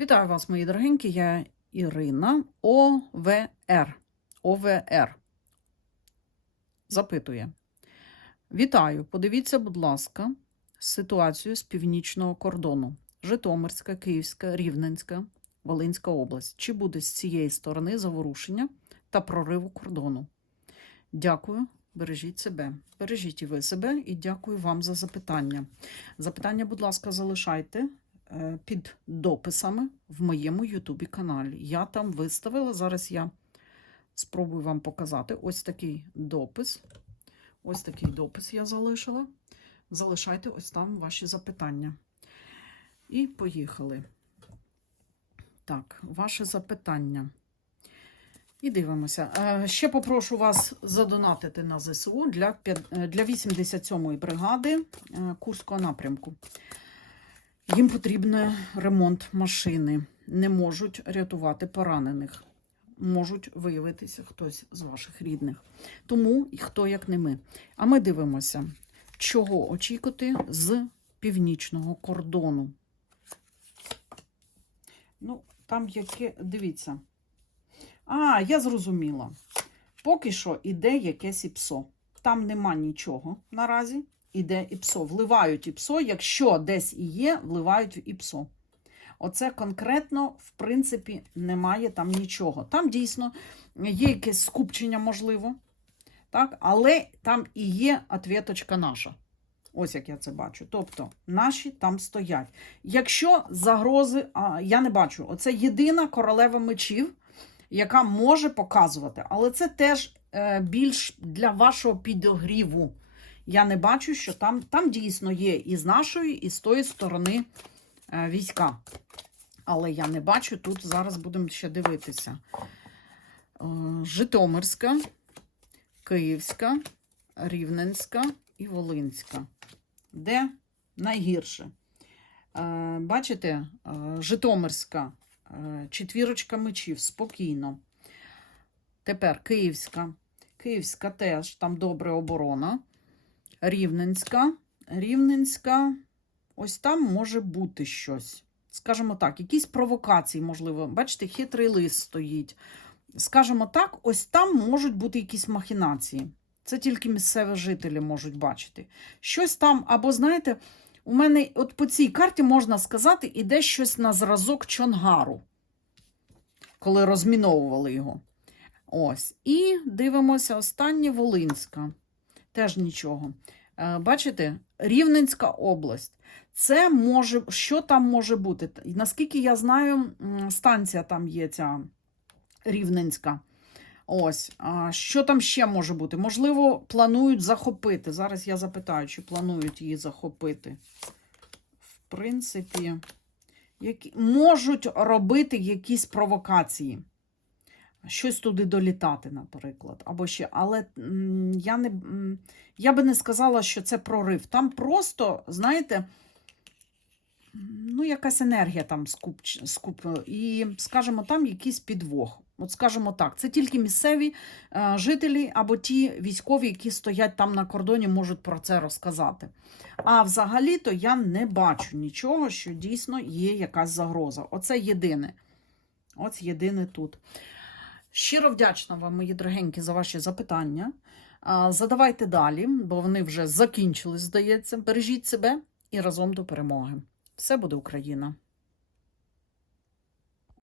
Вітаю вас, мої дорогенькі. Я Ірина ОВР. ОВР. Запитує. Вітаю. Подивіться, будь ласка, ситуацію з північного кордону. Житомирська, Київська, Рівненська, Волинська область. Чи буде з цієї сторони заворушення та прориву кордону? Дякую. Бережіть себе. Бережіть і ви себе, і дякую вам за запитання. Запитання, будь ласка, залишайте під дописами в моєму Ютубі каналі. Я там виставила. Зараз я спробую вам показати ось такий допис. Ось такий допис я залишила. Залишайте ось там ваші запитання. І поїхали. Так, ваше запитання. І дивимося. Е, Ще попрошу вас задонатити на ЗСУ для, п'ят- е, для 87-ї бригади е, Курського напрямку. Їм потрібен ремонт машини. Не можуть рятувати поранених. Можуть виявитися хтось з ваших рідних. Тому і хто як не ми. А ми дивимося, чого очікувати з північного кордону. Ну, там яке. Дивіться. А, я зрозуміла. Поки що іде якесь ІПСО. Там нема нічого наразі. Іде ІПСО. Вливають ІПСО. Якщо десь і є, вливають в ІПСО. Оце конкретно, в принципі, немає там нічого. Там дійсно є якесь скупчення, можливо. Так? Але там і є ответочка наша. Ось як я це бачу. Тобто наші там стоять. Якщо загрози, а, я не бачу, оце єдина королева мечів, яка може показувати, але це теж е, більш для вашого підогріву. Я не бачу, що там, там дійсно є і з нашої, і з тої сторони е, війська. Але я не бачу, тут зараз будемо ще дивитися. Е, Житомирська, Київська, Рівненська і Волинська. Де найгірше? Е, Бачите, Житомирська, четвірочка мечів, спокійно. Тепер Київська. Київська теж, там добре оборона. Рівненська. Рівненська, ось там може бути щось. Скажімо так, якісь провокації, можливо. Бачите, хитрий лист стоїть. Скажімо так, ось там можуть бути якісь махінації. Це тільки місцеві жителі можуть бачити. Щось там, або, знаєте, у мене от по цій карті можна сказати, іде щось на зразок Чонгару, коли розміновували його. Ось. І дивимося останнє Волинська. Теж нічого. Е, Бачите, Рівненська область. Це може, що там може бути? Наскільки я знаю, станція там є ця Рівненська. Ось, що там ще може бути? Можливо, планують захопити. Зараз я запитаю, чи планують її захопити. В принципі, які... можуть робити якісь провокації. Щось туди долітати, наприклад. Або ще. Але я, не, я би не сказала, що це прорив. Там просто, знаєте, ну, якась енергія там скуп, скуп, і, скажімо, там якийсь підвох. От скажімо так, це тільки місцеві е, жителі або ті військові, які стоять там на кордоні, можуть про це розказати. А взагалі-то я не бачу нічого, що дійсно є якась загроза. Оце єдине. Ось єдине тут. Щиро вдячна вам, мої дорогенькі, за ваші запитання. Задавайте далі, бо вони вже закінчились, здається. Бережіть себе і разом до перемоги. Все буде Україна!